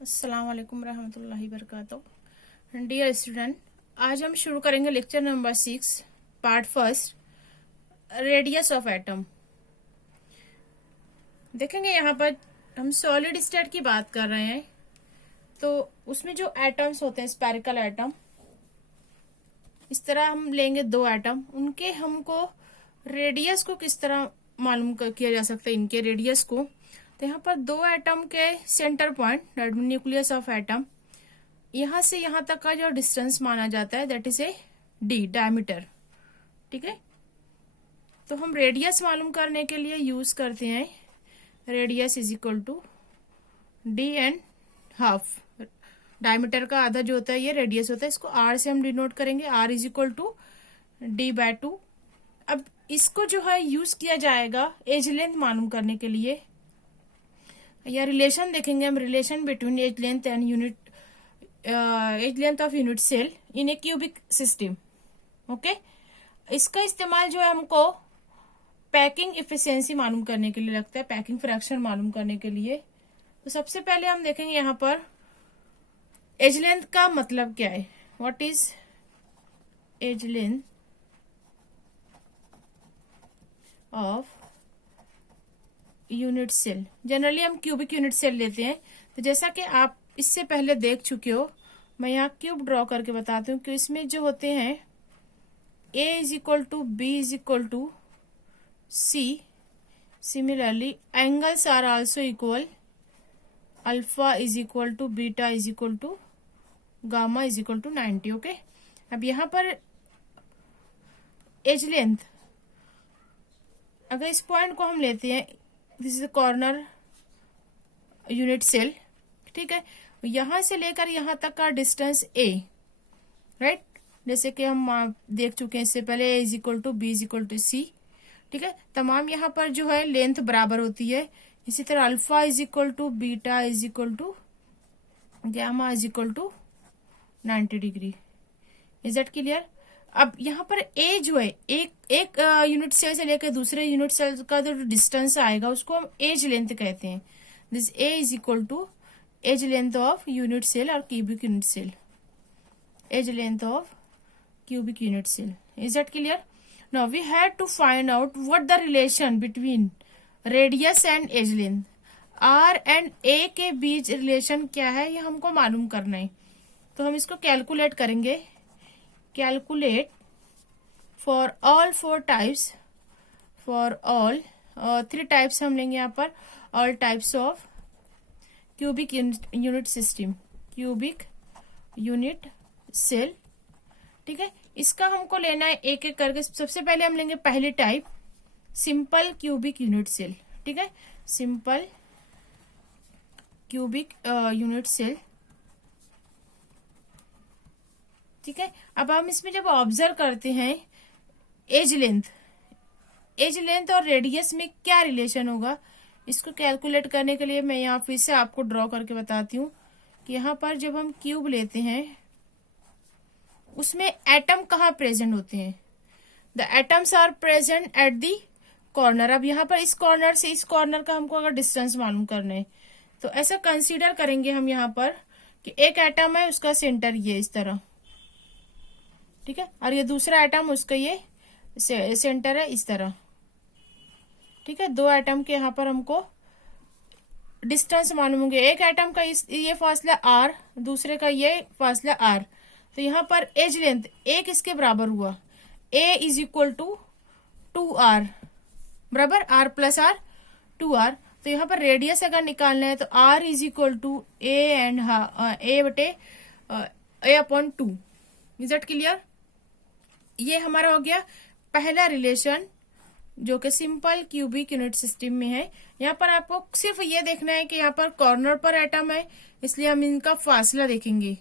अस्सलाम वालेकुम रहमतुल्लाहि वबरकातुहू। डियर स्टूडेंट, आज हम शुरू करेंगे lecture number 6 part first, radius of atom. देखेंगे यहाँ पर हम सॉलिड स्टेट की बात कर रहे हैं, तो उसमें जो एटम्स होते हैं स्पेरिकल एटम, इस तरह हम लेंगे दो एटम, उनके हमको रेडियस को किस तरह मालूम किया जा सकता है, इनके रेडियस को। तो यहाँ पर दो एटम के centre point nucleus of atom, यहाँ से यहाँ तक का जो डिस्टेंस माना जाता है that is A D diameter. ठीक है, तो हम रेडियस मालूम करने के लिए यूज करते हैं radius is equal to D and half. Diameter का आधा जो होता है ये रेडियस होता है, इसको आर से हम डिनोट करेंगे, R is equal to D by two. अब इसको जो है यूज किया जाएगा एज लेंथ मालूम करने के लिए, या रिलेशन देखेंगे हम, relation between edge length and unit edge length of unit cell in a cubic system. Okay, इसका इस्तेमाल जो है हमको पैकिंग इफिशियंसी मालूम करने के लिए लगता है, पैकिंग फ्रैक्शन मालूम करने के लिए। तो सबसे पहले हम देखेंगे यहाँ पर एज लेंथ का मतलब क्या है, what is edge length of unit cell. Generally हम क्यूबिक यूनिट सेल लेते हैं, तो जैसा कि आप इससे पहले देख चुके हो, मैं यहाँ क्यूब ड्रॉ करके बताती हूँ कि इसमें जो होते हैं a is equal to B is equal to C. Similarly angles are also equal, alpha is equal to beta is equal to gamma is equal to 90। Okay, अब यहाँ पर एज लेंथ, अगर इस पॉइंट को हम लेते हैं, this is corner unit cell, ठीक है, यहां से लेकर यहां तक का डिस्टेंस ए, राइट, जैसे कि हम देख चुके हैं इससे पहले, A is equal to B is equal to C. ठीक है, तमाम यहाँ पर जो है लेंथ बराबर होती है। इसी तरह alpha is equal to beta is equal to gamma is equal to 90 degree. Is that clear? अब यहाँ पर ए जो है, एक यूनिट सेल से लेकर दूसरे यूनिट सेल का जो डिस्टेंस आएगा उसको हम एज लेंथ कहते हैं। This A is equal to edge length of unit cell और cubic unit cell, edge length of cubic unit cell. Is that clear? Now we had to find out what the relation between radius and edge length. R and A के बीच relation क्या है ये हमको मालूम करना है, तो हम इसको कैलकुलेट करेंगे। Calculate for all four types, for all three types हम लेंगे यहाँ पर, all types of cubic unit system, cubic unit cell. ठीक है, इसका हमको लेना है एक एक करके। सबसे पहले हम लेंगे पहली type, simple cubic unit cell. ठीक है, सिंपल क्यूबिक यूनिट सेल। ठीक है, अब हम इसमें जब ऑब्जर्व करते हैं एज लेंथ, एज लेंथ और रेडियस में क्या रिलेशन होगा, इसको कैलकुलेट करने के लिए मैं यहाँ फिर से आपको ड्रॉ करके बताती हूँ कि यहाँ पर जब हम क्यूब लेते हैं उसमें एटम कहाँ प्रेजेंट होते हैं, the atoms are present at the corner. अब यहाँ पर इस कॉर्नर से इस कॉर्नर का हमको अगर डिस्टेंस मालूम करना है, तो ऐसा कंसीडर करेंगे हम यहाँ पर कि एक एटम है, उसका सेंटर ये इस तरह, ठीक है, और ये दूसरा एटम, उसका ये सेंटर है इस तरह। ठीक है, दो एटम के यहाँ पर हमको डिस्टेंस मालूम होंगे, एक एटम का ये फासला आर, दूसरे का ये फासला आर। तो यहाँ पर एज लेंथ एक इसके बराबर हुआ, ए इज इक्वल टू 2r बराबर आर प्लस आर 2r। तो यहाँ पर रेडियस अगर निकालना है तो r is equal to A and A बटे A upon 2। Is that clear? ये हमारा हो गया पहला रिलेशन जो कि सिंपल क्यूबिक यूनिट सिस्टम में है। यहाँ पर आपको सिर्फ ये देखना है कि यहाँ पर कॉर्नर पर एटम है, इसलिए हम इनका फासला देखेंगे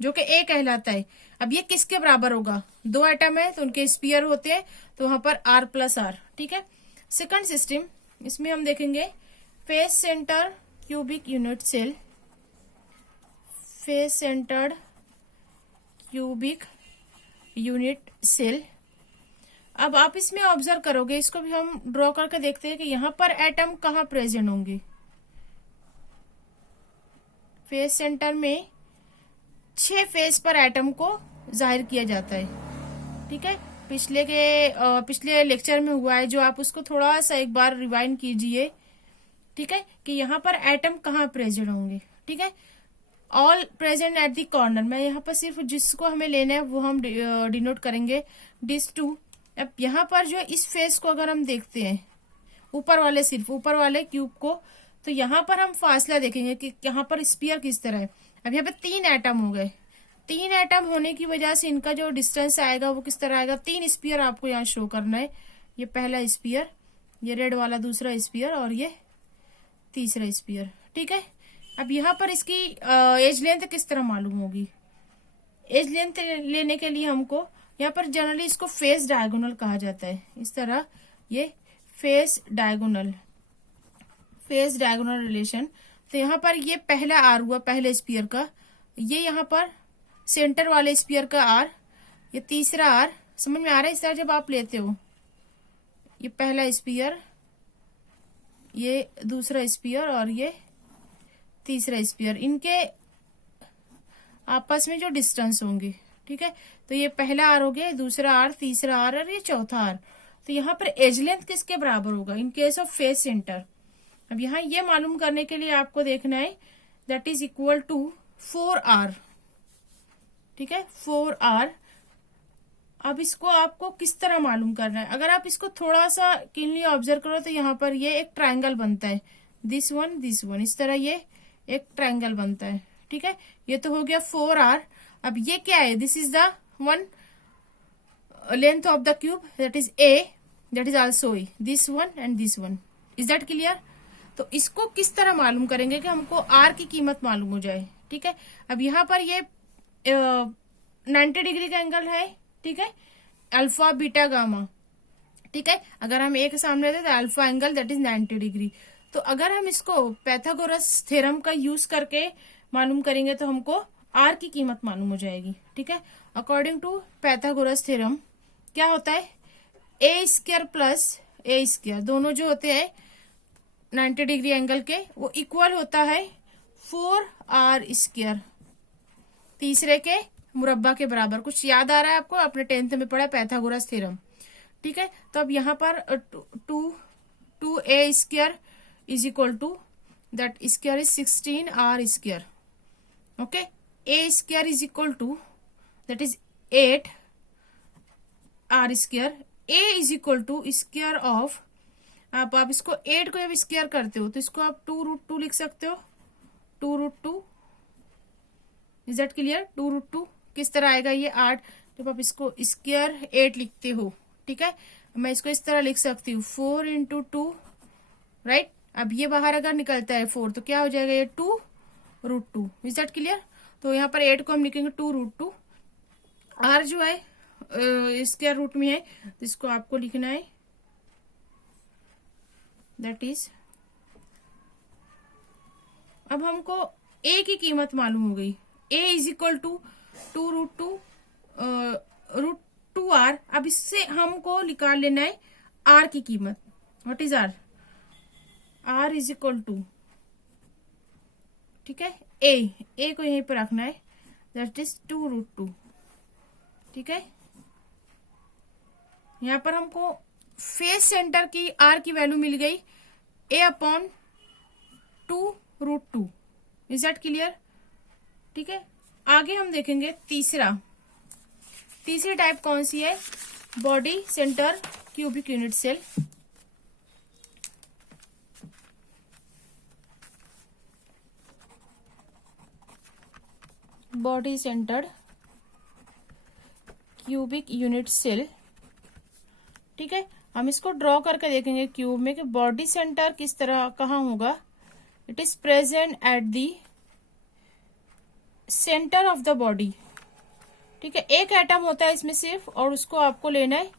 जो कि ए कहलाता है। अब ये किसके बराबर होगा, दो एटम है तो उनके स्पीयर होते हैं, तो वहां पर आर प्लस आर। ठीक है, सेकंड सिस्टम, इसमें हम देखेंगे face centre cubic unit cell, face centred cubic unit cell. अब आप इसमें ऑब्जर्व करोगे, इसको भी हम ड्रॉ करके देखते हैं कि यहाँ पर एटम कहाँ प्रेजेंट होंगे। फेस सेंटर में 6 फेस पर एटम को जाहिर किया जाता है। ठीक है, पिछले लेक्चर में हुआ है, जो आप उसको थोड़ा सा एक बार रिवाइंड कीजिए। ठीक है, कि यहाँ पर एटम कहाँ प्रेजेंट होंगे। ठीक है, all present at the corner. मैं यहाँ पर सिर्फ जिसको हमें लेना है वो हम डिनोट करेंगे दिस टू। अब यहाँ पर जो इस फेस को अगर हम देखते हैं, सिर्फ ऊपर वाले क्यूब को, तो यहाँ पर हम फासला देखेंगे कि यहाँ पर स्पीयर किस तरह है। अब यहाँ पे 3 एटम हो गए। 3 एटम होने की वजह से इनका जो डिस्टेंस आएगा वो किस तरह आएगा। 3 स्पीयर आपको यहाँ शो करना है। ये पहला स्पीयर, ये रेड वाला दूसरा स्पीयर, और ये तीसरा स्पीयर। ठीक है, अब यहाँ पर इसकी एज लेंथ किस तरह मालूम होगी। एज लेंथ लेने के लिए हमको यहाँ पर जनरली इसको फेस डायगोनल कहा जाता है। इस तरह ये फेस डायगोनल रिलेशन। तो यहाँ पर ये पहला आर हुआ पहले स्पीयर का, ये यहाँ पर सेंटर वाले स्पीयर का आर, ये तीसरा आर। समझ में आ रहा है इस तरह जब आप लेते हो, ये पहला स्पीयर, ये दूसरा स्पीयर और ये तीसरा स्पीयर, इनके आपस में जो डिस्टेंस होंगे। ठीक है, तो ये पहला आर हो गया, दूसरा आर, तीसरा आर और ये चौथा आर। तो यहाँ पर एज लेंथ किसके बराबर होगा in case of face centre. अब यहाँ ये मालूम करने के लिए आपको देखना है that is equal to 4r। ठीक है, 4r। अब इसको आपको किस तरह मालूम करना है। अगर आप इसको थोड़ा सा कीनली ऑब्जर्व करो तो यहाँ पर ये एक ट्रायंगल बनता है, दिस वन, इस तरह ये एक ट्रायंगल बनता है। ठीक है, ये तो हो गया 4r। अब ये क्या है, this is the one length of the cube, that is a, that is also a, this one and this one. Is that clear. तो इसको किस तरह मालूम करेंगे कि हमको r की कीमत मालूम हो जाए। ठीक है, अब यहाँ पर ये 90 डिग्री का एंगल है। ठीक है, अल्फा बीटा गामा। ठीक है, अगर हम एक सामने दे तो alpha angle that is 90 degree. तो अगर हम इसको पैथागोरस थ्योरम का यूज करके मालूम करेंगे तो हमको r की कीमत मालूम हो जाएगी। ठीक है, अकॉर्डिंग टू पैथागोरस थ्योरम क्या होता है, a square plus a square, दोनों जो होते हैं 90 डिग्री एंगल के, वो इक्वल होता है 4r स्क्वायर, तीसरे के मुरब्बा के बराबर। कुछ याद आ रहा है आपको, अपने 10th में पढ़ा पैथागोरस थ्योरम। ठीक है, तो अब यहाँ पर 2a square is equal to that square is 16r square. Okay, a square is equal to that is 8r square. a is equal to square of, आप इसको 8 को जब स्क्वायर करते हो तो इसको आप 2√2 लिख सकते हो, 2√2। Is that clear. 2√2 किस तरह आएगा, ये 8, जब आप इसको स्क्वायर 8 लिखते हो। ठीक है, मैं इसको इस तरह लिख सकती हूँ 4 × 2, राइट। अब ये बाहर अगर निकलता है 4 तो क्या हो जाएगा, ये 2√2। Is that clear. तो यहाँ पर 8 को हम लिखेंगे 2√2। r जो है स्क्वायर रूट में है, तो इसको आपको लिखना है दैट इज, अब हमको a की कीमत मालूम हो गई, a is equal to 2√2√2r। अब इससे हमको निकाल लेना है r की कीमत। What is r, r is equal to, ठीक है, a को यहीं पर रखना है, दैट इज 2√2। ठीक है, यहाँ पर हमको फेस सेंटर की r की वैल्यू मिल गई a/2√2। Is that clear. ठीक है, आगे हम देखेंगे तीसरी टाइप कौन सी है, body centre cubic unit cell. Body centred cubic unit cell. ठीक है, हम इसको ड्रॉ करके देखेंगे क्यूब में कि बॉडी सेंटर किस तरह कहाँ होगा। It is present at the centre of the body. ठीक है, एक एटम होता है इसमें सिर्फ, और उसको आपको लेना है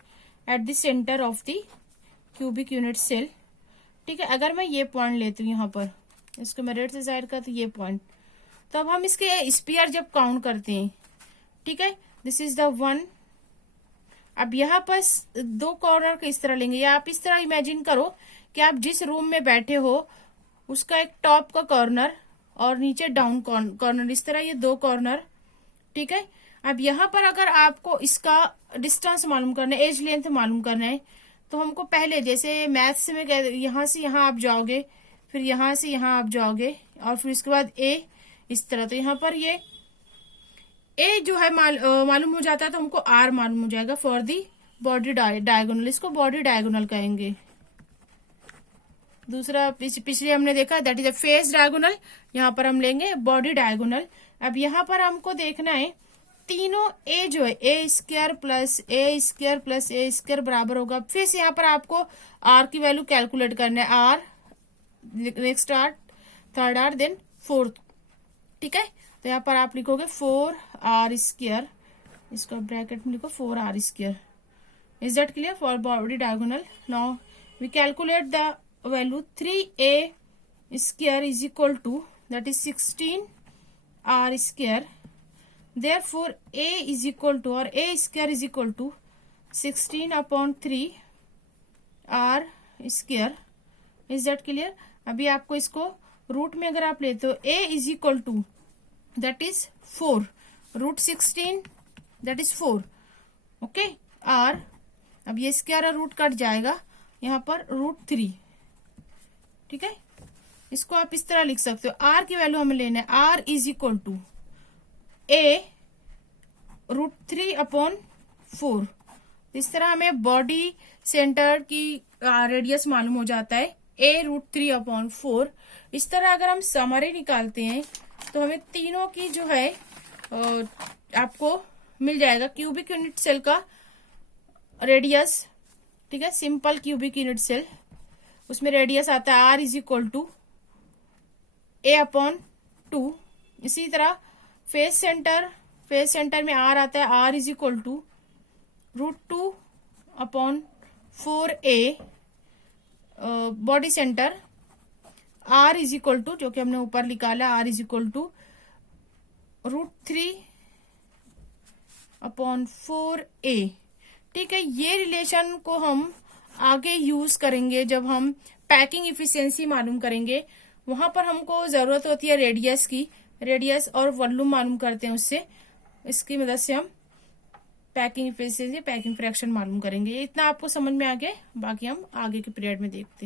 at the centre of the cubic unit cell. ठीक है, अगर मैं ये पॉइंट लेती हूँ यहाँ पर, इसको मैं रेड से साइड का, तो ये पॉइंट, तो अब हम इसके स्पीयर जब काउंट करते हैं, ठीक है, दिस इज द 1। अब यहाँ पर 2 कॉर्नर का इस तरह लेंगे, या आप इस तरह इमेजिन करो कि आप जिस रूम में बैठे हो उसका एक टॉप का कॉर्नर और नीचे डाउन कॉर्नर, इस तरह ये 2 कॉर्नर। ठीक है, अब यहाँ पर अगर आपको इसका डिस्टेंस मालूम करना है, एज लेंथ मालूम करना है, तो हमको पहले जैसे मैथ्स में यहाँ से यहाँ आप जाओगे, फिर यहाँ से यहाँ आप जाओगे, और फिर उसके बाद ए, इस तरह। तो यहाँ पर ये ए जो है मालूम हो जाता है, तो हमको आर मालूम हो जाएगा फॉर दी बॉडी डायगोनल। इसको बॉडी डायगोनल कहेंगे। दूसरा पिछले हमने देखा that is a face diagonal, यहाँ पर हम लेंगे बॉडी डायगोनल। अब यहाँ पर हमको देखना है तीनों ए जो है ए स्क्वायर प्लस ए स्क्वायर प्लस ए स्क्वायर बराबर होगा। फिर से यहाँ पर आपको आर की वैल्यू कैलकुलेट करना है, R next R, third R, then fourth. ठीक है, तो यहाँ पर आप लिखोगे 4r स्क्वायर, इसको ब्रैकेट में लिखो 4r square. Is that clear for body diagonal? Now we calculate the value 3a square is equal to that is 16r square. Therefore a is equal to, और a square is equal to 16/3 r square। Is that clear? अभी आपको इसको root में अगर आप लेते हो, a is equal to that is 4 root 16 that is 4, okay r। अब ये स्क्वायर और रूट कट जाएगा, यहाँ पर रूट 3। ठीक है, इसको आप इस तरह लिख सकते हो। r की वैल्यू हमें लेना है, r is equal to a root 3/4। इस तरह हमें बॉडी सेंटर की रेडियस मालूम हो जाता है, ए रूट 3/4। इस तरह अगर हम समरी निकालते हैं तो हमें तीनों की जो है आपको मिल जाएगा क्यूबिक यूनिट सेल का रेडियस। ठीक है, सिंपल क्यूबिक यूनिट सेल, उसमें रेडियस आता है R is equal to a/2। इसी तरह फेस सेंटर में आर आता है, R is equal to root 2/4a। Body centre R is equal to, जो कि हमने ऊपर निकाला, R is equal to root 3/4a। ठीक है, ये रिलेशन को हम आगे यूज करेंगे जब हम पैकिंग इफिशियंसी मालूम करेंगे। वहां पर हमको जरूरत होती है रेडियस की, रेडियस और वॉल्यूम मालूम करते हैं उससे, इसकी मदद से हम पैकिंग इफिशियंसी, पैकिंग फ्रैक्शन मालूम करेंगे। इतना आपको समझ में आ गया, बाकी हम आगे के पीरियड में देखते हैं।